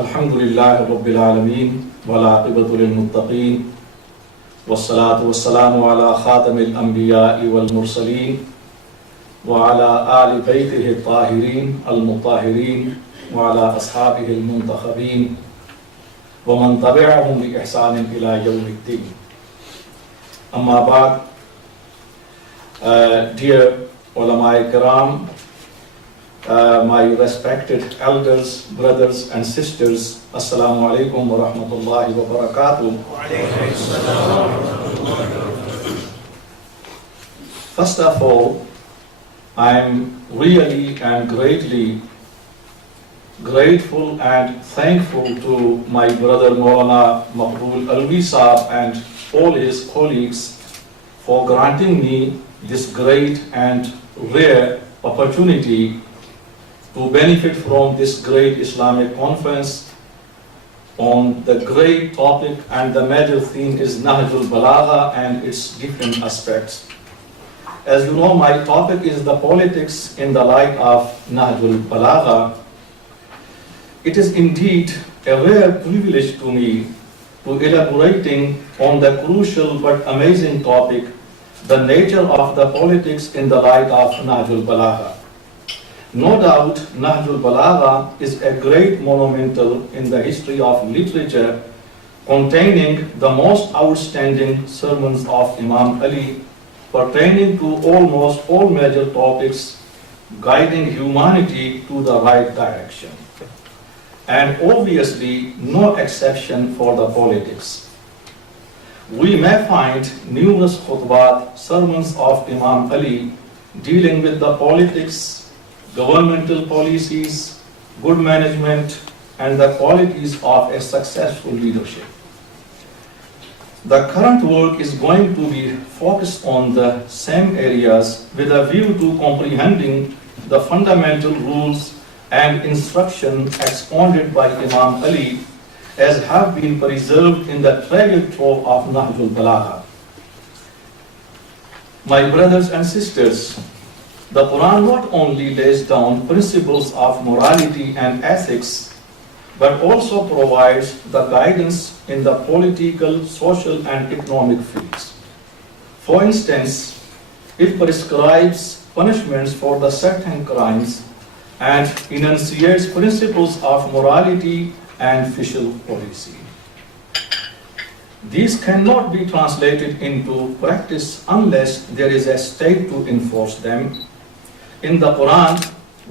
Alhamdulillah Rabbil Alameen wala aqibatu lil muttaqeen wassalatu wassalamu ala khatamil anbiya'i wal mursaleen wa ala ali baytihi at-tahirin al-mutahhirin wa ala ashabihi al-muntakhabin wa man tabi'ahum bi ihsanin ila yawmiddin. Amma ba'd, dear ulama ikram, my respected elders, brothers and sisters, Assalamu alaikum wa rahmatullahi wa barakatuh. First of all, I am really and greatly grateful and thankful to my brother Maulana Maqbool Alvi Saab and all his colleagues for granting me this great and rare opportunity to benefit from this great Islamic conference on the great topic, and the major theme is Nahjul Balagha and its different aspects. As you know, my topic is the politics in the light of Nahjul Balagha. It is indeed a rare privilege to me to elaborating on the crucial but amazing topic, the nature of the politics in the light of Nahjul Balagha. No doubt, Nahjul Balagha is a great monumental in the history of literature, containing the most outstanding sermons of Imam Ali, pertaining to almost all major topics, guiding humanity to the right direction. And obviously, no exception for the politics. We may find numerous khutbat, sermons of Imam Ali, dealing with the politics, governmental policies, good management, and the qualities of a successful leadership. The current work is going to be focused on the same areas with a view to comprehending the fundamental rules and instruction expounded by Imam Ali as have been preserved in the treasure trove of Nahjul Balagha. My brothers and sisters, the Quran not only lays down principles of morality and ethics, but also provides the guidance in the political, social, and economic fields. For instance, it prescribes punishments for the certain crimes and enunciates principles of morality and fiscal policy. These cannot be translated into practice unless there is a state to enforce them. In the Quran,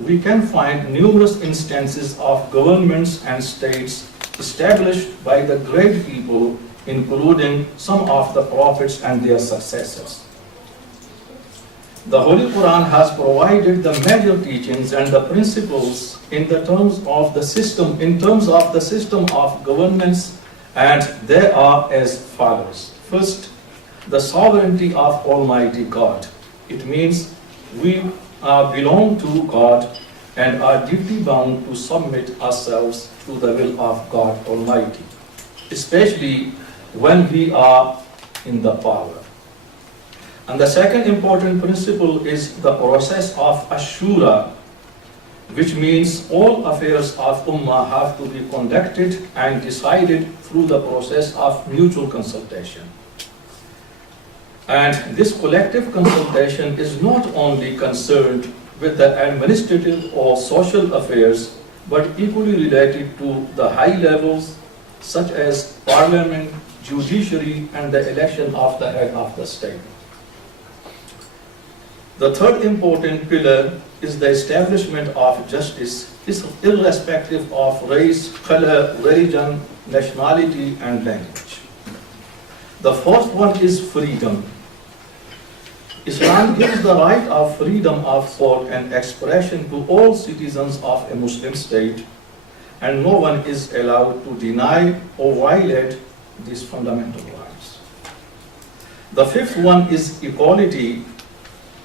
we can find numerous instances of governments and states established by the great people, including some of the prophets and their successors. The Holy Quran has provided the major teachings and the principles in terms of the system of governments, and they are as follows. First, the sovereignty of Almighty God. It means we belong to God and are duty bound to submit ourselves to the will of God Almighty, especially when we are in the power. And the second important principle is the process of Ashura, which means all affairs of Ummah have to be conducted and decided through the process of mutual consultation. And this collective consultation is not only concerned with the administrative or social affairs, but equally related to the high levels such as parliament, judiciary, and the election of the head of the state. The third important pillar is the establishment of justice, irrespective of race, color, religion, nationality, and language. The fourth one is freedom. Islam gives the right of freedom of thought and expression to all citizens of a Muslim state, and no one is allowed to deny or violate these fundamental rights. The fifth one is equality,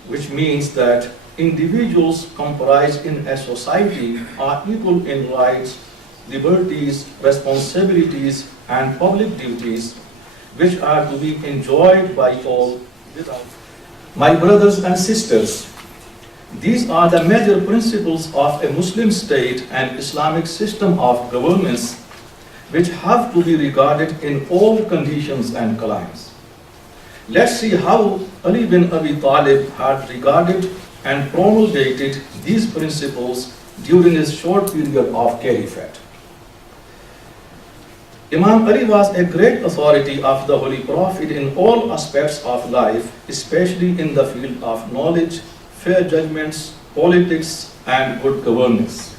which means that individuals comprised in a society are equal in rights, liberties, responsibilities, and public duties, which are to be enjoyed by all without. My brothers and sisters, These are the major principles of a Muslim state and Islamic system of governance which have to be regarded in all conditions and climes. Let's see how Ali bin Abi Talib had regarded and promulgated these principles during his short period of caliphate. Imam Ali was a great authority of the Holy Prophet in all aspects of life, especially in the field of knowledge, fair judgments, politics, and good governance.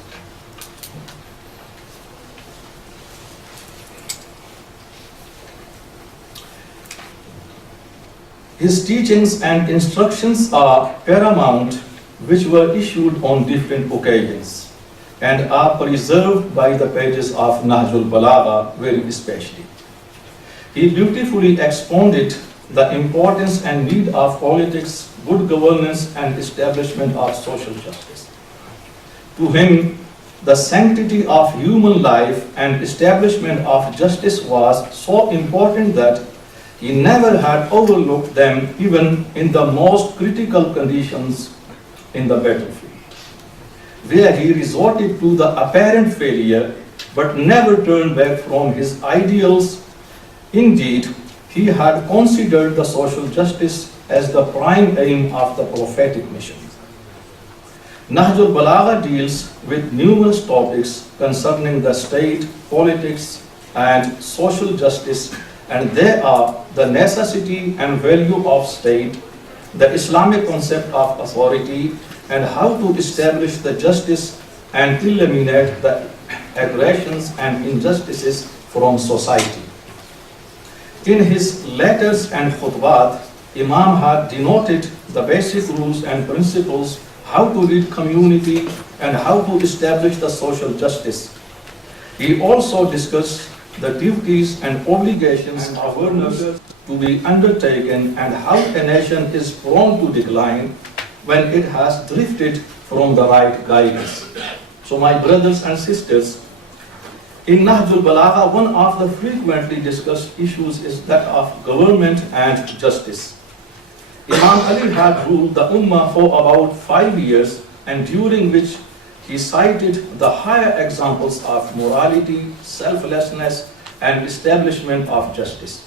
His teachings and instructions are paramount, which were issued on different occasions and are preserved by the pages of Nahjul Balagha very especially. He beautifully expounded the importance and need of politics, good governance, and establishment of social justice. To him, the sanctity of human life and establishment of justice was so important that he never had overlooked them even in the most critical conditions in the battlefield, where he resorted to the apparent failure but never turned back from his ideals. Indeed, he had considered the social justice as the prime aim of the prophetic mission. Nahjul Balagha deals with numerous topics concerning the state, politics, and social justice, and they are the necessity and value of state, the Islamic concept of authority, and how to establish the justice and eliminate the aggressions and injustices from society. In his letters and khutbat, Imam had denoted the basic rules and principles how to lead community and how to establish the social justice. He also discussed the duties and obligations of governors to be undertaken and how a nation is prone to decline when it has drifted from the right guidance. So my brothers and sisters, in Nahjul Balagha, one of the frequently discussed issues is that of government and justice. Imam Ali had ruled the Ummah for about 5 years, and during which he cited the higher examples of morality, selflessness, and establishment of justice.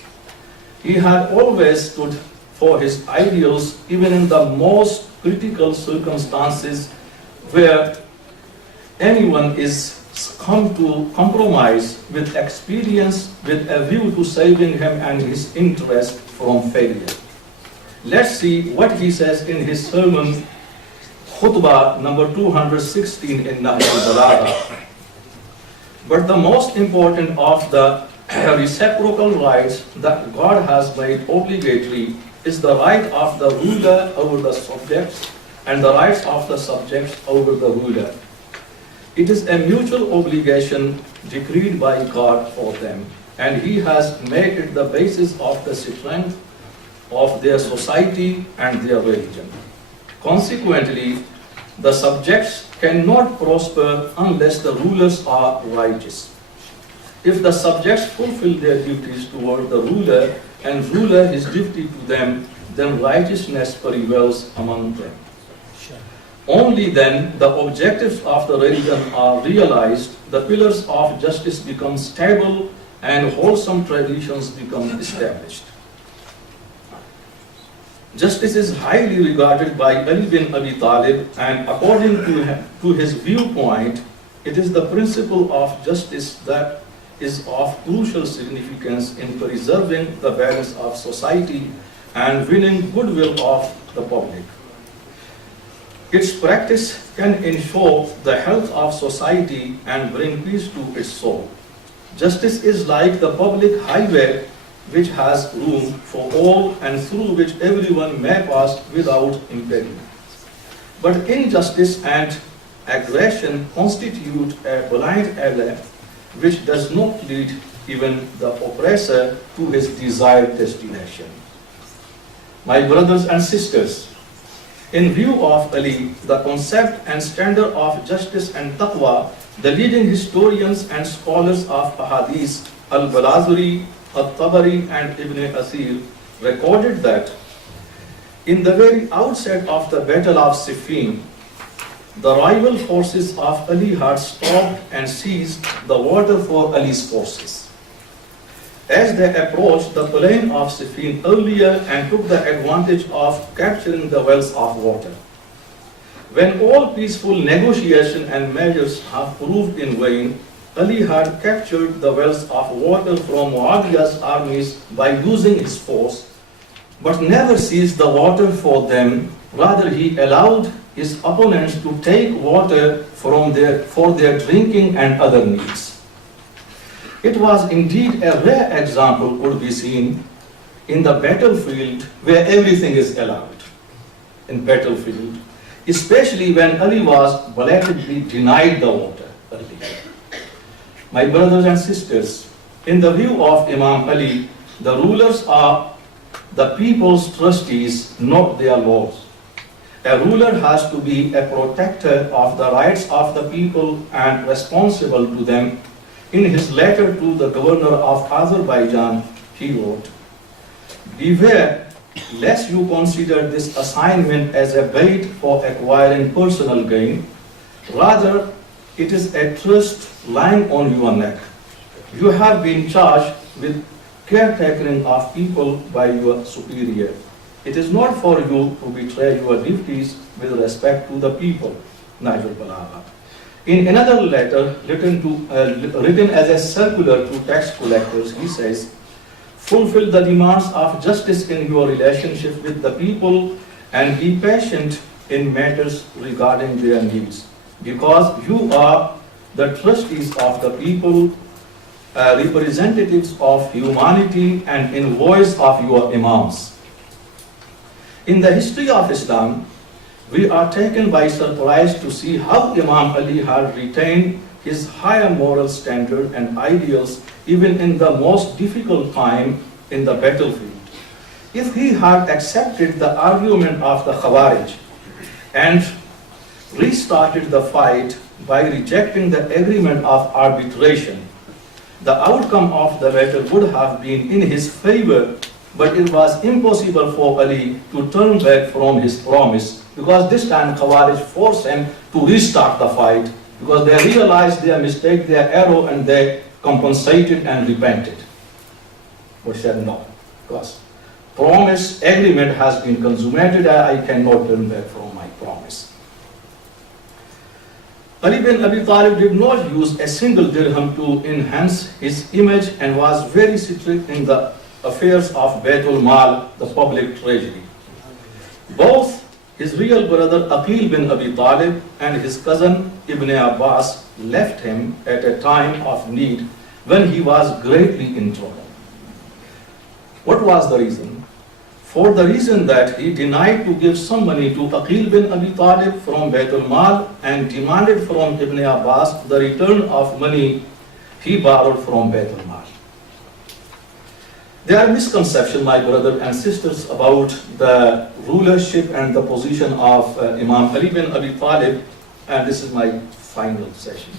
He had always stood for his ideals even in the most critical circumstances where anyone is come to compromise with experience with a view to saving him and his interest from failure. Let's see what he says in his sermon, khutbah number 216 in Nahjul Balagha. But the most important of the reciprocal rights that God has made obligatory is the right of the ruler over the subjects and the rights of the subjects over the ruler. It is a mutual obligation decreed by God for them, and He has made it the basis of the strength of their society and their religion. Consequently, the subjects cannot prosper unless the rulers are righteous. If the subjects fulfill their duties toward the ruler and ruler his duty to them, then righteousness prevails among them. Only then the objectives of the religion are realized, the pillars of justice become stable, and wholesome traditions become established. Justice is highly regarded by Ali bin Abi Talib, and according to his viewpoint, it is the principle of justice that is of crucial significance in preserving the balance of society and winning goodwill of the public. Its practice can ensure the health of society and bring peace to its soul. Justice is like the public highway which has room for all and through which everyone may pass without impediment. But injustice and aggression constitute a blind alley which does not lead even the oppressor to his desired destination. My brothers and sisters, in view of Ali, the concept and standard of justice and taqwa, the leading historians and scholars of Ahadith, Al-Balazuri, Al-Tabari, and Ibn Asir, recorded that in the very outset of the Battle of Siffin, the rival forces of Ali had stopped and seized the water for Ali's forces. As they approached the plain of Siffin earlier and took the advantage of capturing the wells of water. When all peaceful negotiation and measures have proved in vain, Ali had captured the wells of water from Muawiyah's armies by using his force, but never seized the water for them. Rather, he allowed his opponents to take water for their drinking and other needs. It was indeed a rare example could be seen in the battlefield where everything is allowed. In battlefield, especially when Ali was blatantly denied the water earlier. My brothers and sisters, in the view of Imam Ali, the rulers are the people's trustees, not their lords. A ruler has to be a protector of the rights of the people and responsible to them. In his letter to the governor of Azerbaijan, he wrote, "Beware lest you consider this assignment as a bait for acquiring personal gain. Rather, it is a trust lying on your neck. You have been charged with caretaking of people by your superior. It is not for you to betray your duties with respect to the people." Nahjul Balagha. In another letter written as a circular to tax collectors, he says, "Fulfill the demands of justice in your relationship with the people and be patient in matters regarding their needs, because you are the trustees of the people, representatives of humanity and envoys of your imams." In the history of Islam, we are taken by surprise to see how Imam Ali had retained his higher moral standard and ideals even in the most difficult time in the battlefield. If he had accepted the argument of the Khawarij and restarted the fight by rejecting the agreement of arbitration, the outcome of the battle would have been in his favor, but it was impossible for Ali to turn back from his promise, because this time Khawarij forced him to restart the fight because they realized their mistake, their error, and they compensated and repented. But he said no, because promise agreement has been consummated, I cannot turn back from my promise. Ali bin Abi Talib did not use a single dirham to enhance his image and was very strict in the affairs of Baitul Mal, the public treasury. Both his real brother Aqil bin Abi Talib and his cousin Ibn Abbas left him at a time of need when he was greatly in trouble. What was the reason? For the reason that he denied to give some money to Aqil bin Abi Talib from Baitul Mal and demanded from Ibn Abbas the return of money he borrowed from Baitul Mal. There are misconceptions, my brothers and sisters, about the rulership and the position of Imam Ali bin Abi Talib, and this is my final session.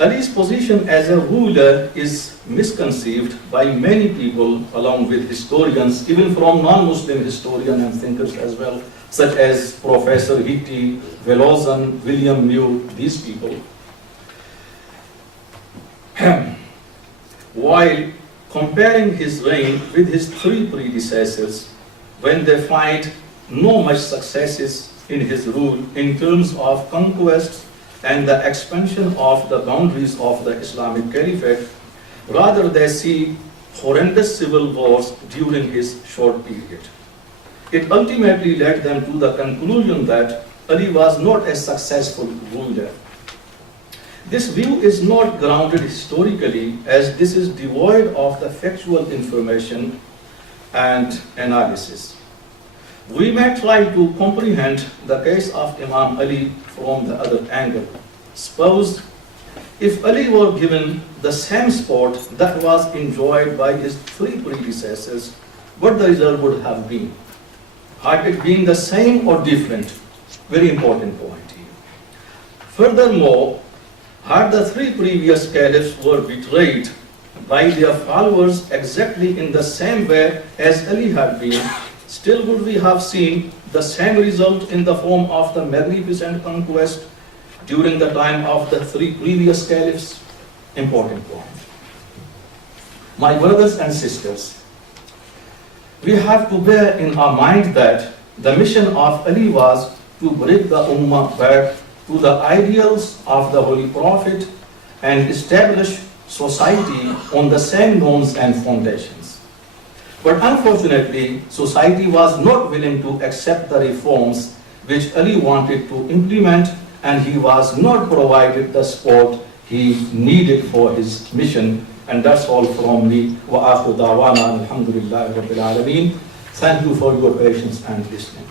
Ali's position as a ruler is misconceived by many people, along with historians, even from non-Muslim historians and thinkers as well, such as Professor Hitti, Velozan, William New, these people. While comparing his reign with his three predecessors, when they find no much successes in his rule in terms of conquests and the expansion of the boundaries of the Islamic Caliphate, rather they see horrendous civil wars during his short period. It ultimately led them to the conclusion that Ali was not a successful ruler. This view is not grounded historically, as this is devoid of the factual information and analysis. We may try to comprehend the case of Imam Ali from the other angle. Suppose if Ali were given the same sport that was enjoyed by his three predecessors, what the result would have been? Had it been the same or different? Very important point here. Furthermore, had the three previous caliphs were betrayed by their followers exactly in the same way as Ali had been, still would we have seen the same result in the form of the magnificent conquest during the time of the 3 previous caliphs? Important point. My brothers and sisters, we have to bear in our mind that the mission of Ali was to bring the Ummah back to the ideals of the Holy Prophet and establish society on the same norms and foundations. But unfortunately, society was not willing to accept the reforms which Ali wanted to implement, and he was not provided the support he needed for his mission. And that's all from me. Wa akhiru da'wana alhamdulillahi rabbil alameen. Thank you for your patience and listening.